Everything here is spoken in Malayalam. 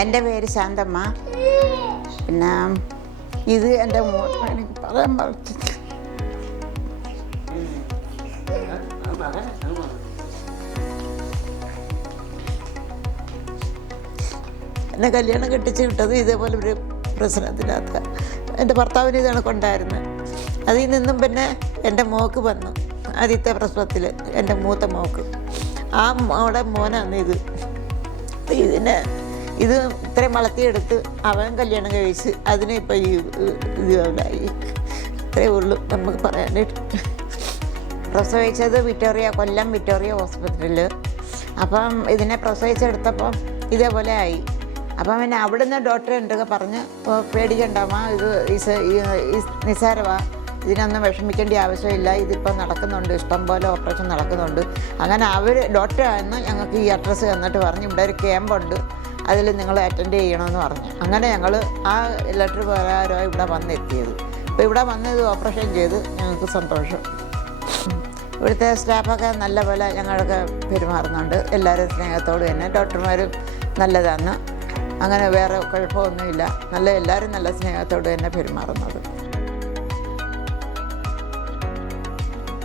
എൻ്റെ പേര് ശാന്തമ്മ. പിന്നെ ഇത് എൻ്റെ എനിക്ക് പറയാൻ പറ്റില്ല. എന്നെ കല്യാണം കെട്ടിച്ച് കിട്ടത് ഇതേപോലെ ഒരു പ്രശ്നത്തിനകത്ത്. എൻ്റെ ഭർത്താവിന് ഇതാണ് കൊണ്ടായിരുന്നത്. അതിൽ നിന്നും പിന്നെ എൻ്റെ മോക്ക് വന്നു. ആദ്യത്തെ പ്രസവത്തിൽ എൻ്റെ മൂത്ത മോക്ക് ആ മോടെ മോനാണ് ഇതിനെ ഇത്രയും വളർത്തിയെടുത്ത് അവൻ കല്യാണം കഴിച്ച് അതിനെ ഇപ്പം ഈ ഇതുപോലായി. ഇത്രയേ ഉള്ളൂ നമുക്ക് പറയാനായിട്ട്. പ്രസവിച്ചത് കൊല്ലം വിക്ടോറിയ ഹോസ്പിറ്റലിൽ. അപ്പം ഇതിനെ പ്രസവിച്ചെടുത്തപ്പം ഇതേപോലെ ആയി. അപ്പം പിന്നെ അവിടുന്ന് ഡോക്ടർ എന്തൊക്കെ പറഞ്ഞ് പേടിക്കണ്ടാമ, ഇത് നിസ്സാരമാണ്, ഇതിനൊന്നും വിഷമിക്കേണ്ട ആവശ്യമില്ല, ഇതിപ്പോൾ നടക്കുന്നുണ്ട്, ഇഷ്ടം പോലെ ഓപ്പറേഷൻ നടക്കുന്നുണ്ട്. അങ്ങനെ ഡോക്ടറായിരുന്നു ഞങ്ങൾക്ക് ഈ അഡ്രസ്സ് തന്നിട്ട് പറഞ്ഞു ഇവിടെ ഒരു ക്യാമ്പുണ്ട്, അതിൽ നിങ്ങൾ അറ്റൻഡ് ചെയ്യണമെന്ന് പറഞ്ഞു. അങ്ങനെ ഞങ്ങൾ ആ ലെറ്റർ പ്രകാരമാണ് ഇവിടെ വന്നെത്തിയത്. അപ്പോൾ ഇവിടെ വന്ന് ഇത് ഓപ്പറേഷൻ ചെയ്ത് ഞങ്ങൾക്ക് സന്തോഷം. ഇവിടുത്തെ സ്റ്റാഫൊക്കെ നല്ല പോലെ ഞങ്ങളൊക്കെ പെരുമാറുന്നുണ്ട്. എല്ലാവരും സ്നേഹത്തോട് തന്നെ. ഡോക്ടർമാരും നല്ലതാണ്. അങ്ങനെ വേറെ കുഴപ്പമൊന്നുമില്ല. എല്ലാവരും നല്ല സ്നേഹത്തോട് തന്നെ പെരുമാറുന്നത്.